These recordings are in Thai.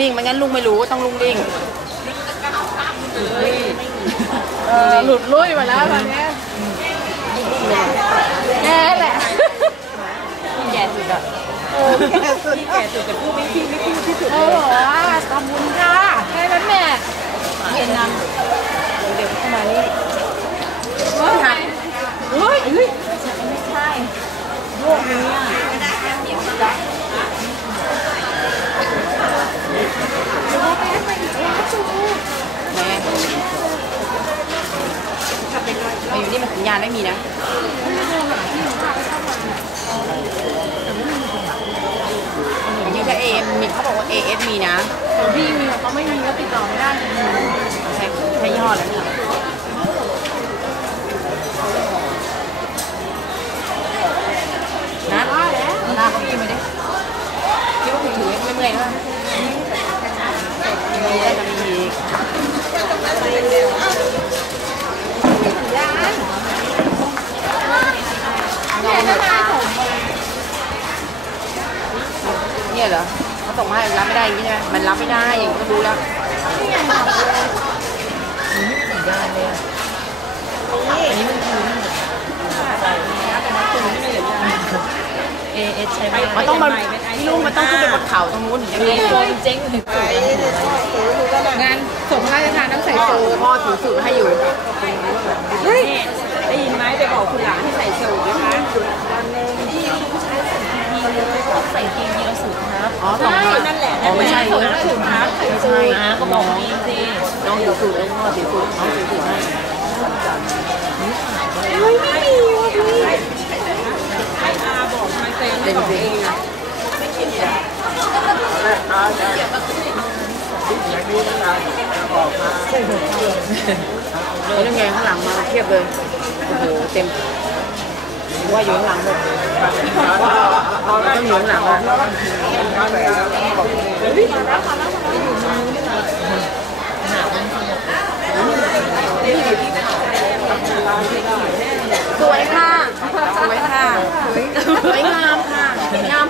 ดิ่งไม่งั้นลุงไม่รู้ต้องลุงดิ่งเออหลุดลุ่ยมาแล้วตอนเนี้ยแย่แหละแย่สุดอะแก่สุดแก่สุดแต่พูดไม่พี่ไม่พูดที่สุดเลยบอกว่าทำบุญค่ะแค่นั้นแหละเป็นน้ำเดี๋ยวเข้ามานี่เฮ้ยเฮ้ยเฮ้ยโยกนี้อะแม่มา อยู่นี่มันสัญญาณไม่มีนะอย่างที่ใช้เอ็มมีเขาบอกว่า AS มีนะของพี่มีเขาไม่มีก็ติดต่อไม่ได้ใช้ใช้ยี่ห้อแล้วนี่นะหน้าเขาพี่มาดิคิดว่าคุณถือไม่เมื่อยหรือเล่ามีได้จะมีอีก เนี่ยเหรอเขาส่งมาให้รับไม่ได้อย่างนี้ใช่ไหมมันรับไม่ได้อย่างนี้ก็รู้แล้วเอเอสใช่ไหมมันต้องมาพี่ลุงมันต้องขึ้นไปบนเขาตรงนู้นถึงจะมีเจ๊งเลยงานส่งพระราชทานต้องใส่พ่อสูทพ่อถือสูตรให้อยู่ได้ยินไหมไปบอกคุณหลานให้ใส่สูทนะคะใส่กีกีละสูทครับ อ๋อสองพันนั่นแหละอ๋อไม่ใช่สูเว้ยทสูทครับใส่นะก็บอกดีสิน้องถือสูตรแล้วพ่อถือสูตรน้องถือสูตรให้ให้อาบอกมาเซ็นเด่นจริงแล้วยังไงข้างหลังมาเทียบเลย โอ้โห เต็ม ว่าอยู่ข้างหลังหมด ต้องอยู่ข้างหลังอะสวยค่ะสวยค่ะสวยงามค่ะงาม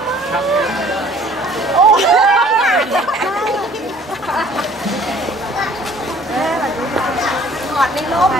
ถอดในร่ม